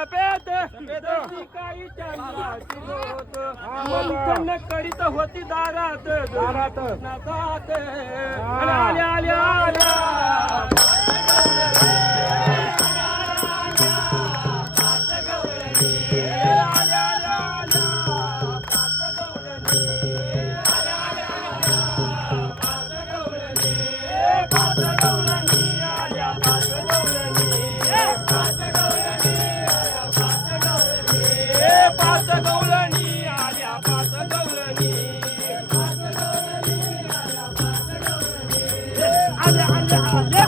तशी काही बाबा. मंथन करीत होती दारात दारात. आणि आल्या आल्या आल्या पाच गवळणी आल्या पाच गवळणी. आल्या आल्या.